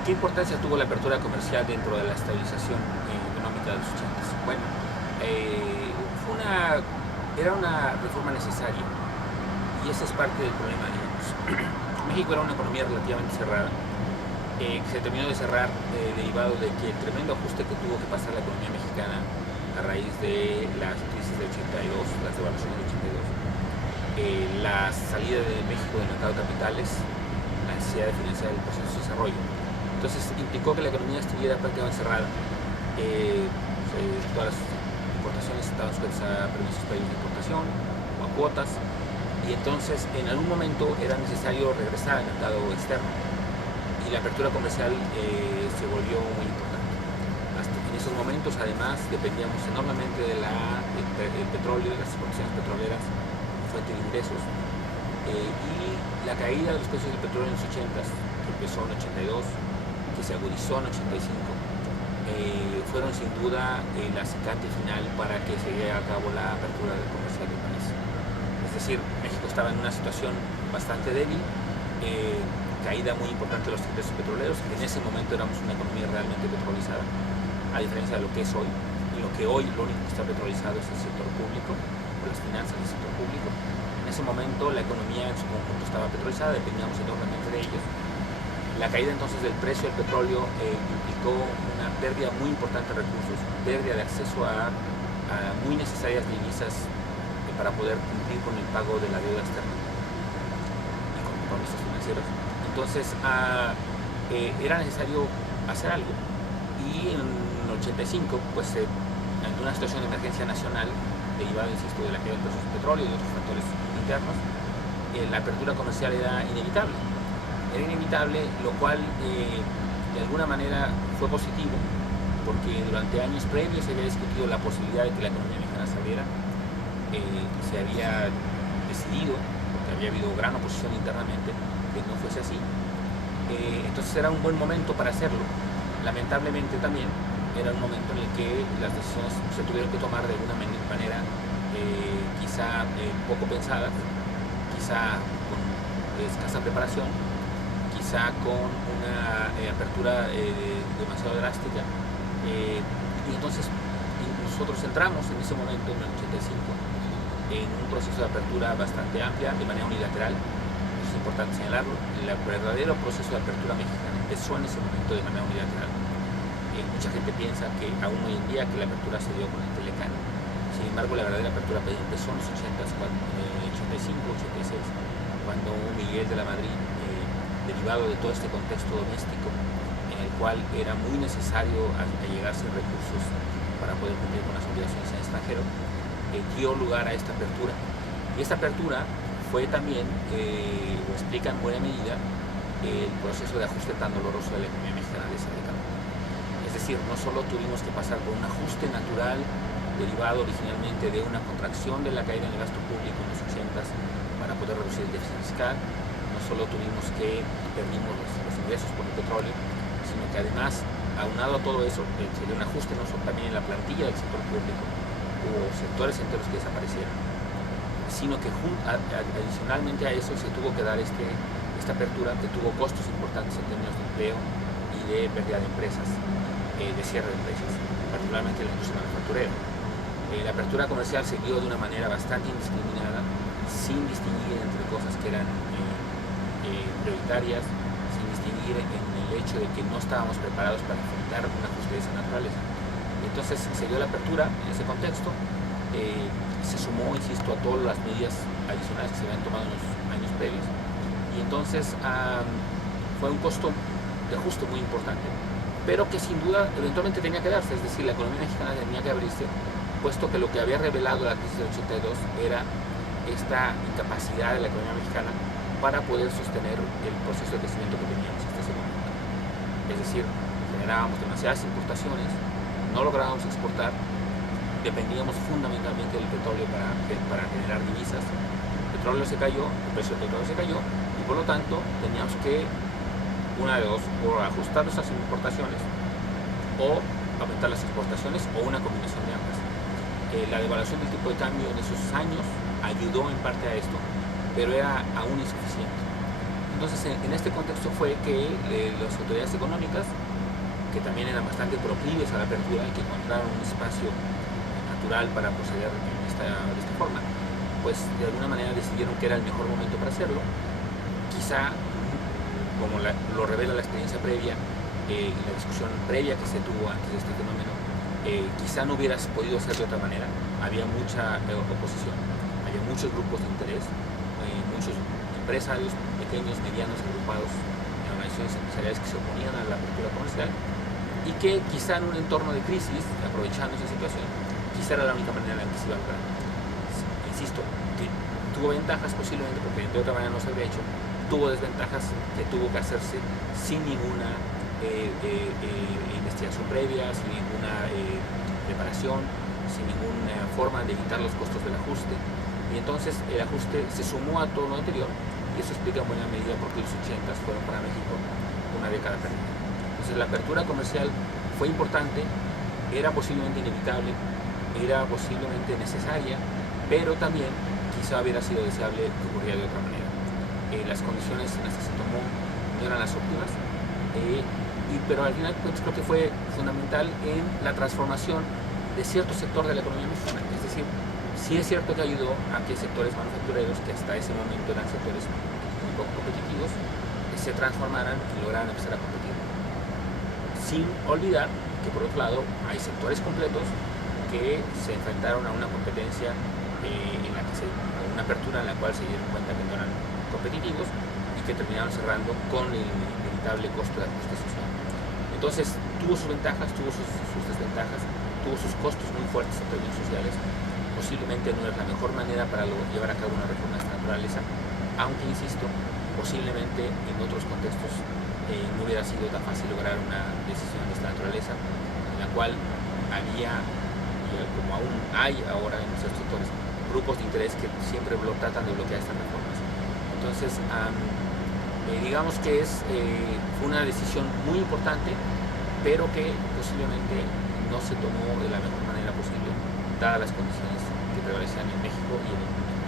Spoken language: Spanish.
¿Qué importancia tuvo la apertura comercial dentro de la estabilización económica de los 80? Bueno, era una reforma necesaria y ese es parte del problema, digamos. México era una economía relativamente cerrada, que se terminó de cerrar derivado de que el tremendo ajuste que tuvo que pasar la economía mexicana a raíz de las crisis de 82, las devaluaciones de 82, la salida de México del mercado de capitales, la necesidad de financiar el proceso de desarrollo. Entonces implicó que la economía estuviera prácticamente cerrada. Todas las importaciones estaban sujetas a permisos de importación o a cuotas, y entonces en algún momento era necesario regresar al mercado externo y la apertura comercial se volvió muy importante. Hasta en esos momentos además dependíamos enormemente del petróleo, de las exportaciones petroleras, fuente de ingresos, y la caída de los precios del petróleo en los 80s, que empezó en 82, que se agudizó en 85, fueron sin duda el acicate final para que se lleve a cabo la apertura comercial del país. Es decir, México estaba en una situación bastante débil, caída muy importante de los ingresos petroleros. En ese momento éramos una economía realmente petrolizada, a diferencia de lo que es hoy. Y lo que hoy, lo único que está petrolizado es el sector público, o las finanzas del sector público. En ese momento la economía en su conjunto estaba petrolizada, dependíamos enormemente de ellos. La caída entonces del precio del petróleo implicó una pérdida muy importante de recursos, pérdida de acceso a muy necesarias divisas para poder cumplir con el pago de la deuda externa y con compromisos financieros. Entonces era necesario hacer algo, y en el 85, pues ante una situación de emergencia nacional derivada, insisto, de la caída del precio del petróleo y de otros factores internos, la apertura comercial era inevitable. Era inevitable, lo cual de alguna manera fue positivo, porque durante años previos se había discutido la posibilidad de que la economía mexicana se abriera. Se había decidido, porque había habido gran oposición internamente, que no fuese así. Entonces era un buen momento para hacerlo. Lamentablemente también era un momento en el que las decisiones se tuvieron que tomar de alguna manera quizá poco pensadas, quizá con escasa preparación, quizá con una apertura demasiado drástica, y entonces nosotros entramos en ese momento, en el 85, en un proceso de apertura bastante amplia, de manera unilateral. Eso es importante señalarlo. El verdadero proceso de apertura mexicana empezó en ese momento de manera unilateral. Mucha gente piensa que aún hoy en día que la apertura se dio con el Telecán. Sin embargo, la verdadera apertura empezó en los 80s, 85, 86, cuando Miguel de la Madrid, derivado de todo este contexto doméstico en el cual era muy necesario allegarse recursos para poder cumplir con las obligaciones en el extranjero, dio lugar a esta apertura. Y esta apertura fue también, lo explica en buena medida, el proceso de ajuste tan doloroso de la economía mexicana de esa década. Es decir, no solo tuvimos que pasar por un ajuste natural derivado originalmente de una contracción de la caída en el gasto público en los 80s para poder reducir el déficit fiscal, no solo tuvimos que perdimos los ingresos por el petróleo, sino que además, aunado a todo eso, se dio un ajuste no solo también en la plantilla del sector público, hubo sectores enteros que desaparecieron, sino que adicionalmente a eso se tuvo que dar esta apertura que tuvo costos importantes en términos de empleo y de pérdida de empresas, de cierre de empresas, particularmente en la industria manufacturera. La apertura comercial se dio de una manera bastante indiscriminada, sin distinguir entre cosas que eran prioritarias, sin distinguir en el hecho de que no estábamos preparados para enfrentar un ajuste de esa naturaleza. Entonces se dio la apertura en ese contexto, se sumó, insisto, a todas las medidas adicionales que se habían tomado en los años previos, y entonces fue un costo de ajuste muy importante, pero que sin duda eventualmente tenía que darse. Es decir, la economía mexicana tenía que abrirse, puesto que lo que había revelado la crisis del 82 era esta incapacidad de la economía mexicana para poder sostener el proceso de crecimiento que teníamos hasta ese momento. Es decir, generábamos demasiadas importaciones, no lográbamos exportar, dependíamos fundamentalmente del petróleo para generar divisas. El petróleo se cayó, el precio del petróleo se cayó, y por lo tanto teníamos que, una de dos, o ajustar nuestras importaciones o aumentar las exportaciones, o una combinación de ambas. La devaluación del tipo de cambio en esos años ayudó en parte a esto, pero era aún insuficiente. Entonces, en este contexto fue que las autoridades económicas, que también eran bastante proclives a la apertura y que encontraron un espacio natural para proceder de esta forma, pues de alguna manera decidieron que era el mejor momento para hacerlo. Quizá, como lo revela la experiencia previa y la discusión previa que se tuvo antes de este fenómeno, quizá no hubieras podido hacer de otra manera. Había mucha oposición, había muchos grupos de interés, muchos empresarios pequeños, medianos, agrupados en organizaciones empresariales que se oponían a la apertura comercial y que quizá en un entorno de crisis, aprovechando esa situación, quizá era la única manera en la que se iba a lograr. Insisto, que tuvo ventajas posiblemente porque de otra manera no se habría hecho, tuvo desventajas que tuvo que hacerse sin ninguna investigación previa, sin ninguna preparación, sin ninguna forma de evitar los costos del ajuste. Y entonces el ajuste se sumó a todo lo anterior y eso explica en buena medida por qué los 80s fueron para México una década perdida. Entonces la apertura comercial fue importante, era posiblemente inevitable, era posiblemente necesaria, pero también quizá hubiera sido deseable que ocurriera de otra manera. Las condiciones en las que se tomó no eran las óptimas, pero al final pues, creo que fue fundamental en la transformación de cierto sector de la economía mexicana. Es decir, sí es cierto que ayudó a que sectores manufactureros, que hasta ese momento eran sectores muy poco competitivos, se transformaran y lograran empezar a competir. Sin olvidar que por otro lado hay sectores completos que se enfrentaron a una competencia a una apertura en la cual se dieron cuenta que no eran competitivos y que terminaron cerrando con el inevitable costo de ajuste social. Entonces tuvo sus ventajas, tuvo sus desventajas, tuvo sus costos muy fuertes en términos sociales. Posiblemente no es la mejor manera para llevar a cabo una reforma de esta naturaleza, aunque insisto, posiblemente en otros contextos no hubiera sido tan fácil lograr una decisión de esta naturaleza, en la cual había, como aún hay ahora en nuestros sectores, grupos de interés que siempre tratan de bloquear estas reformas. Entonces, digamos que fue una decisión muy importante, pero que posiblemente no se tomó de la mejor manera posible, dadas las condiciones que prevalecían en México y en el mundo.